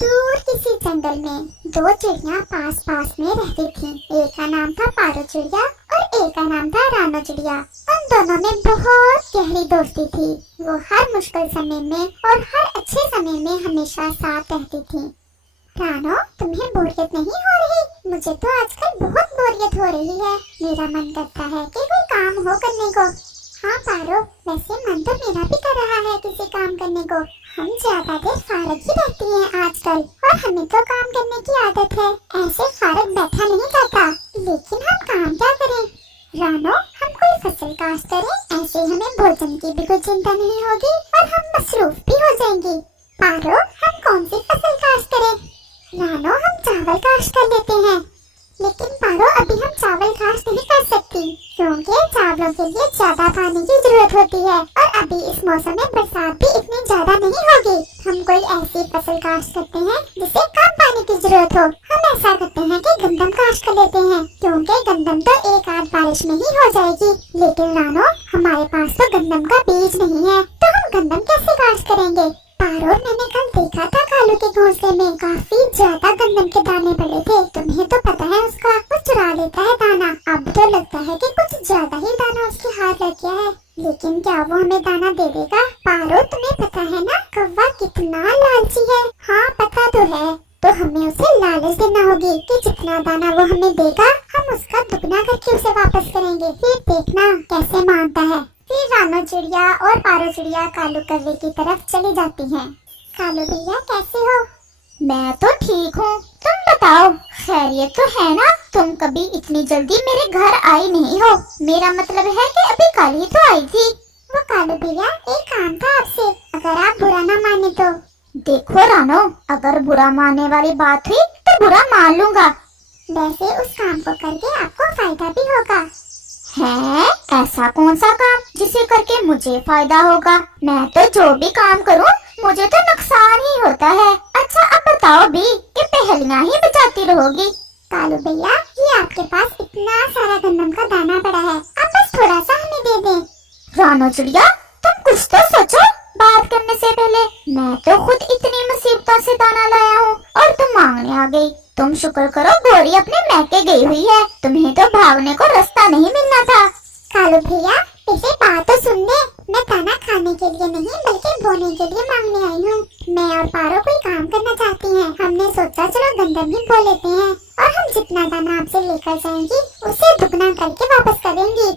दूर किसी जंगल में दो चिड़िया पास पास में रहती थीं। एक का नाम था पारो चिड़िया और एक का नाम था रानो चिड़िया। उन दोनों में बहुत गहरी दोस्ती थी। वो हर मुश्किल समय में और हर अच्छे समय में हमेशा साथ रहती थी। रानो, तुम्हें बोरियत नहीं हो रही? मुझे तो आजकल बहुत बोरियत हो रही है। मेरा मन करता है कि कोई काम हो करने को। हाँ पारो, वैसे मन तो मेरा भी कर रहा है किसी काम करने को। हम ज्यादा देर फारग ही रहती हैं आजकल और हमें तो काम करने की आदत है। ऐसे फारग बैठा नहीं जाता। लेकिन हम काम क्या करें? रानो, हम कोई फसल काश्त करें, ऐसे हमें भोजन की भी कोई चिंता नहीं होगी और हम मसरूफ भी हो जाएंगे। पारो, हम कौन सी फसल काश्त करें? रानो, हम चावल काश्त कर लेते हैं। लेकिन पारो, अभी हम चावल काश्त नहीं कर सकती क्योंकि चावलों के लिए ज्यादा पानी की जरूरत होती है और अभी इस मौसम में बरसात भी इतनी ज्यादा नहीं होगी। हम कोई ऐसी फसल काश्त करते हैं जिसे कम पानी की जरूरत हो। हम ऐसा करते हैं कि गंदम काश्त कर लेते हैं क्योंकि गंदम तो एक आध बारिश में ही हो जाएगी। लेकिन रानो, हमारे पास तो गंदम का बीज नहीं है, तो हम गंदम कैसे काश्त करेंगे? पारो, मैंने कल देखा था कालू के घोंसले में काफी ज्यादा गंदम के दाने पड़े थे। तुम्हें तो पता है उसका, वो चुरा लेता है दाना। अब तो लगता है कि कुछ ज्यादा ही दाना उसके हाथ लग गया है। लेकिन क्या वो हमें दाना दे देगा? पारो, तुम्हें पता है ना कौवा कितना लालची है। हाँ पता तो है, तो हमें उसे लालच देना होगी कि जितना दाना वो हमें देगा हम उसका दुगना करके उसे वापस करेंगे। फिर देखना कैसे मानता है। फिर रानो चिड़िया और पारो चिड़िया कालू कौवे की तरफ चली जाती हैं। कालू भैया कैसे हो? मैं तो ठीक हूँ, तुम बताओ खैरियत तो है ना? तुम कभी इतनी जल्दी मेरे घर आई नहीं हो। मेरा मतलब है कि अभी कल ही तो आई थी। वो कालू भैया, एक काम था आपसे, अगर आप बुरा ना माने तो। देखो रानो, अगर बुरा मानने वाली बात हुई तो बुरा मान लूंगा। वैसे उस काम को करके आपको फायदा भी होगा। है? ऐसा कौन सा काम जिसे करके मुझे फायदा होगा? मैं तो जो भी काम करूं मुझे तो नुकसान ही होता है। अच्छा अब बताओ भी कि पहेलियां ही बचाती रहोगी। कालू भैया, ये आपके पास इतना सारा गंदम का दाना पड़ा है, आप बस थोड़ा सा हमें दे दें। रानो चिड़िया, तुम कुछ तो सोचो बात करने से पहले। मैं तो खुद इतनी मुसीबतों से दाना लाया हूँ और तुम मांगने आ गई। तुम शुक्र करो गोरी अपने मैके गई हुई है, तुम्हें तो भागने को रास्ता नहीं मिलना था। कालू भैया, इसे बात तो सुन ले। मैं दाना खाने के लिए नहीं बल्कि बोने के लिए मांगने आई हूँ। मैं और पारो कोई काम करना चाहती हैं। हमने सोचा चलो गंदम ही बो लेते हैं और हम जितना दाना आपसे लेकर जाएंगी उसे दुगना करके वापस करेंगी।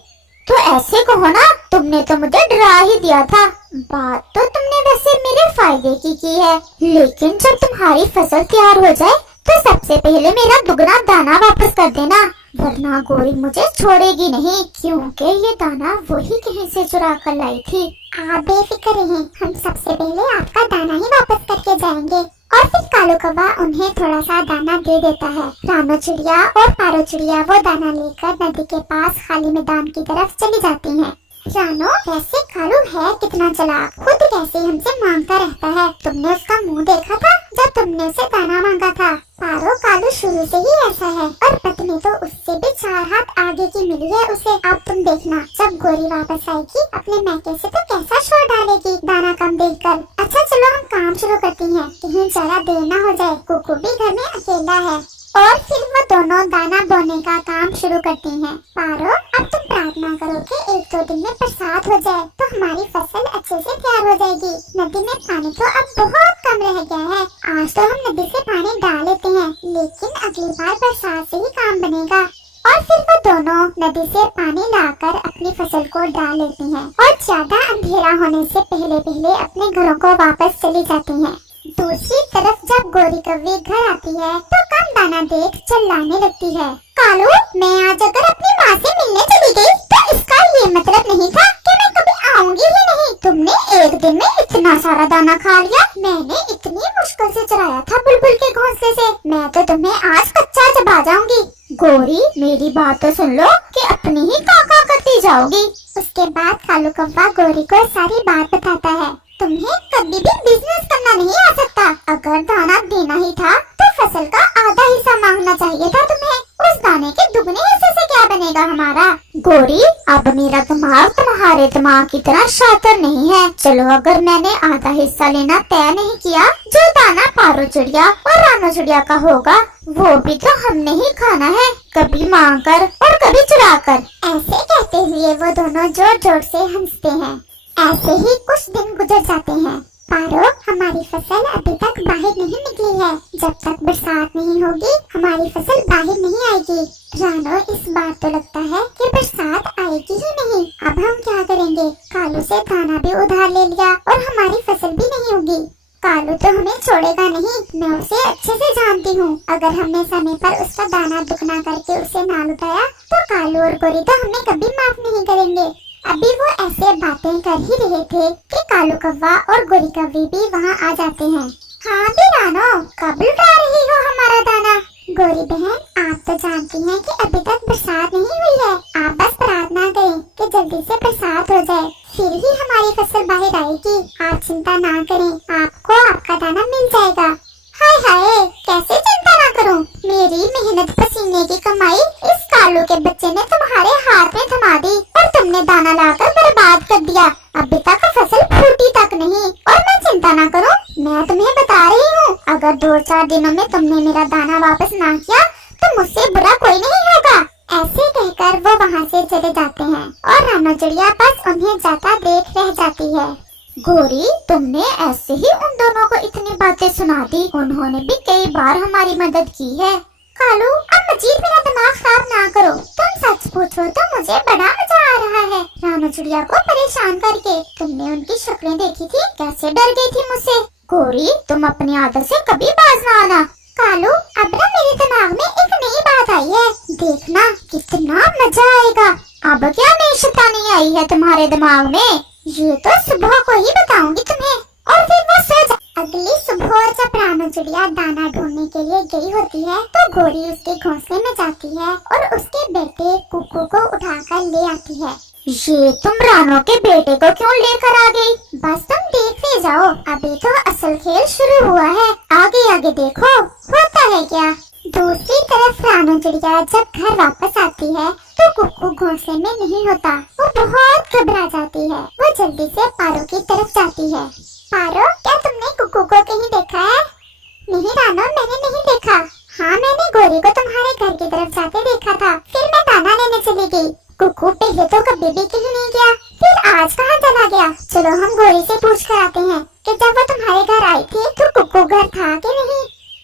तो ऐसे कहो ना, तुमने तो मुझे डरा ही दिया था। बात तो तुमने वैसे मेरे फायदे की है, लेकिन जब तुम्हारी फसल तैयार हो जाए तो सबसे पहले मेरा दुगना दाना वापस कर देना, वरना गोरी मुझे छोड़ेगी नहीं, क्योंकि ये दाना वही कहीं से चुरा कर लाई थी। आप बेफिक्र रहें, हम सबसे पहले आपका दाना ही वापस करके जाएंगे। और फिर कालू कौवा उन्हें थोड़ा सा दाना दे देता है। रानो चिड़िया और पारो चिड़िया वो दाना लेकर नदी के पास खाली मैदान की तरफ चली जाती हैं। रानो, वैसे कालू है कितना चालाक, खुद कैसे हमसे मांगता रहता है। तुमने उसका मुंह देखा था जब तुमने उसे दाना मांगा था? पारो, कालू शुरू से ही ऐसा है और पत्नी तो उससे भी 4 हाथ आगे की मिली है उसे। अब तुम देखना, जब गोरी वापस आएगी अपने मैके से तो कैसा शोर डालेगी दाना कम देखकर। अच्छा चलो हम काम शुरू करती हैं, कहीं जरा देर ना हो जाए, कुकू भी घर में अकेला है। और फिर वो दोनों दाना बोने का काम शुरू करती हैं। पारो, अब तुम प्रार्थना करो कि 1-2 दिन में बरसात हो जाए तो हमारी फसल अच्छे से तैयार हो जाएगी। नदी में पानी तो अब बहुत कम रह गया है। आज तो हम नदी से पानी डाल लेते हैं, लेकिन अगली बार बरसात से ही काम बनेगा। और फिर वो दोनों नदी से पानी लाकर अपनी फसल को डाल लेती हैं और ज्यादा अंधेरा होने से पहले पहले अपने घरों को वापस चली जाती हैं। दूसरी तरफ जब गोरी कौवी घर आती है तो कम दाना देख चिल्लाने लगती है। कालू, मैं आज अगर अपनी माँ से मिलने चली गई तो इसका ये मतलब नहीं था कि मैं कभी आऊंगी ही नहीं। तुमने एक दिन में इतना सारा दाना खा लिया। मैंने इतनी मुश्किल से चुराया था बुलबुल के घोंसले से। मैं तो तुम्हें आज कच्चा चबा जाऊंगी। गोरी, मेरी बात तो सुन लो कि अपनी ही काका करती जाओगी। उसके बाद कालू कौवा गोरी को सारी बात बताता है। तुम्हें कभी भी बिजनेस करना नहीं आ सकता। अगर दाना देना ही था तो फसल का आधा हिस्सा मांगना चाहिए था तुम्हें। उस दाने के दुगने हिस्से से क्या बनेगा हमारा? गोरी, अब मेरा दिमाग तुम्हारे दिमाग की तरह शातिर नहीं है। चलो अगर मैंने आधा हिस्सा लेना तय नहीं किया, जो जो दाना पारो चिड़िया और रानो चिड़िया का होगा वो भी तो हमने ही खाना है, कभी मांग कर और कभी चुरा कर। ऐसे कहते हुए वो दोनों जोर जोर से हंसते हैं। ऐसे ही कुछ दिन गुजर जाते हैं। पारो, हमारी फसल अभी तक बाहर नहीं निकली है। जब तक बरसात नहीं होगी हमारी फसल बाहर नहीं आएगी। रानो, इस बार तो लगता है कि बरसात आएगी ही नहीं। अब हम क्या करेंगे? कालू से दाना भी उधार ले लिया और हमारी फसल भी नहीं होगी। कालू तो हमें छोड़ेगा नहीं, मैं उसे अच्छे से जानती हूँ। अगर हमने समय पर उसका दाना दुगना करके उसे ना लुटाया तो कालू और गोरी तो हमें कभी माफ नहीं करेंगे। अभी वो ऐसे बातें कर ही रहे थे कि कालू कौवा और गोरी कौवी भी वहाँ आ जाते हैं। हाँ भी रानो, कब लुटा रही हो हमारा दाना? गोरी बहन, आप तो जानती हैं कि अभी तक बरसात नहीं हुई है। आप बस प्रार्थना करें कि जल्दी से बरसात हो जाए, फिर ही हमारी फसल बाहर आएगी। आप चिंता ना करें, आपको आपका दाना मिल जाएगा। हाय हाय, कैसे चिंता ना करूं? मेरी मेहनत पसीने की कमाई इस कालू के बच्चे ने तुम्हारे हाथ में थमा दी और तुमने दाना लाकर बर्बाद कर दिया। अभी तक फसल फूटी तक नहीं और मैं चिंता ना करूं? मैं तुम्हें बता रही हूँ, अगर 2-4 दिनों में तुमने मेरा दाना वापस ना किया तो मुझसे बुरा कोई नहीं होगा। ऐसे कहकर वो वहाँ से चले जाते हैं और रानो चिड़िया बस उन्हें जाता देख रह जाती है। गोरी, तुमने ऐसे ही उन दोनों को इतनी बातें सुना दी, उन्होंने भी कई बार हमारी मदद की है। कालू, अब मजीद मेरा दिमाग खराब ना करो। तुम सच पूछो तो मुझे बड़ा मजा आ रहा है रानो चिड़िया को परेशान करके। तुमने उनकी शक्लें देखी थी, कैसे डर गई थी मुझसे। गोरी, तुम अपनी आदत से कभी बाज ना आना। कालू, अब ना मेरे दिमाग में एक नई बात आई है, देखना कितना मजा आएगा। अब क्या नई शैतानी आई है तुम्हारे दिमाग में? ये तो सुबह को ही बताऊंगी तुम्हें। और फिर वो सो जा। अगली सुबह जब रानो चिड़िया दाना ढूंढने के लिए गई होती है तो गोरी उसके घोंसले में जाती है और उसके बेटे कुकू को उठाकर ले आती है। ये तुम रानो के बेटे को क्यों लेकर आ गई? बस तुम देखते जाओ, अभी तो असल खेल शुरू हुआ है। आगे आगे देखो होता है क्या। दूसरी तरफ रानो चिड़िया जब घर वापस आती है तो कुकू घोंसले में नहीं होता। वो बहुत घबरा जाती है। वो जल्दी से पारो की तरफ जाती है। पारो, क्या तुमने कुकू को कहीं देखा है? नहीं रानो, मैंने नहीं देखा। हाँ, मैंने गोरी को तुम्हारे घर की तरफ जाते देखा था, फिर मैं दाना लेने चली गई। कुकू पहले तो कभी भी कहीं नहीं गया, फिर आज कहाँ चला गया? चलो हम गोरी से पूछ कर आते हैं कि जब वो तुम्हारे घर आई थी तो कुकू घर था कि नहीं।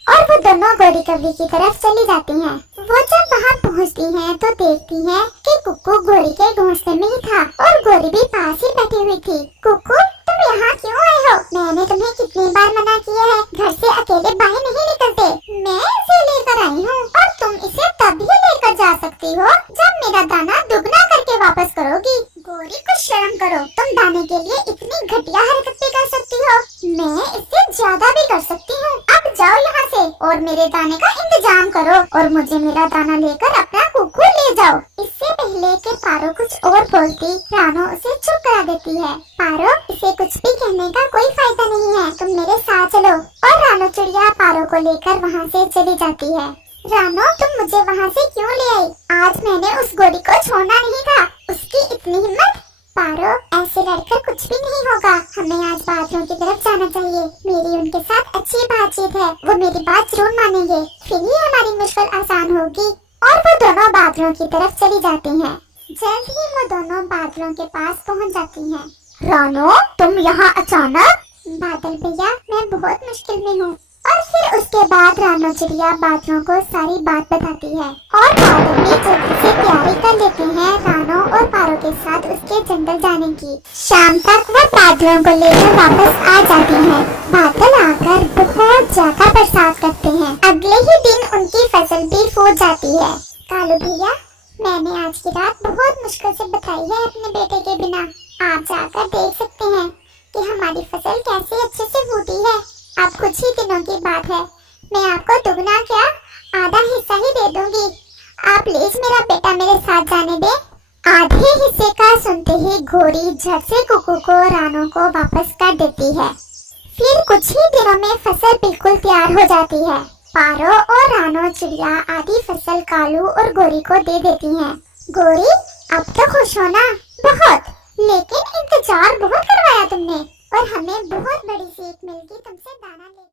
और वो दोनों गोरी कौवी की तरफ चली जाती हैं। वो जब वहाँ पहुँचती हैं तो देखती हैं कि कुकू गोरी के घोंसले में ही था और गोरी भी पास ही बैठी हुई थी। कुकू, तुम यहाँ क्यों आए हो? मैंने तुम्हें कितनी बार मना किया है, घर से अकेले बाहर नहीं निकलते। मैं इसे लेकर आई हूँ और तुम इसे तभी लेकर जा सकती हो जब मेरा दाना दुगना करके वापस करोगी। गोरी, कुछ शर्म करो, तुम दाने के लिए इतनी घटिया हरकत भी कर सकती हो। मैं इससे ज्यादा भी कर सकती हूँ। अब जाओ यहाँ से और मेरे दाने का इंतजाम करो और मुझे मेरा दाना लेकर अपना कुकू ले जाओ। इससे पहले कि पारो कुछ और बोलती, रानो उसे चुप करा देती है। पारो, इसे कुछ भी कहने का कोई फायदा नहीं है, तुम मेरे साथ चलो। और रानो चिड़िया पारो को लेकर वहाँ से चली जाती है। रानो, तुम मुझे वहाँ से क्यों ले आई? आज मैंने उस गोरी को छोड़ना नहीं था, उसकी इतनी हिम्मत। पारो, ऐसे लड़कर कुछ भी नहीं होगा, हमें आज बादलों की तरफ जाना चाहिए। मेरी उनके साथ अच्छी बातचीत है, वो मेरी बात जरूर मानेंगे, फिर ही हमारी मुश्किल आसान होगी। और वो दोनों बादलों की तरफ चली जाती हैं। जल्द ही वो दोनों बादलों के पास पहुंच जाती हैं। रानो, तुम यहाँ अचानक? बादल भैया, मैं बहुत मुश्किल में हूँ। और फिर उसके बाद रानो चिड़िया बादलों को सारी बात बताती है और बादल भी जल्दी से तैयारी कर लेते हैं रानो और पारो के साथ उसके जंगल जाने की। शाम तक वो बादलों को लेकर वापस आ जाती हैं। बादल आकर बहुत ज्यादा बरसात करते हैं। अगले ही दिन उनकी फसल भी फूट जाती है। कालू भैया, मैंने आज की रात बहुत मुश्किल से बिताई है अपने बेटे के बिना। आप जाकर देख सकते हैं कि हमारी फसल कैसे अच्छे से फूटी है। अब कुछ ही दिनों की बात है, मैं आपको दुगना क्या आधा हिस्सा ही दे दूंगी। आप प्लीज मेरा बेटा मेरे साथ जाने दे। आधे हिस्से का सुनते ही गोरी झट से कुकू को रानो को वापस कर देती है। फिर कुछ ही दिनों में फसल बिल्कुल तैयार हो जाती है। पारो और रानो चिड़िया आधी फसल कालू और गोरी को दे देती हैं। गोरी, अब तो खुश हो ना? बहुत, लेकिन इंतजार बहुत करवाया तुमने और हमें बहुत बड़ी सीख मिल गई तुमसे दाना ले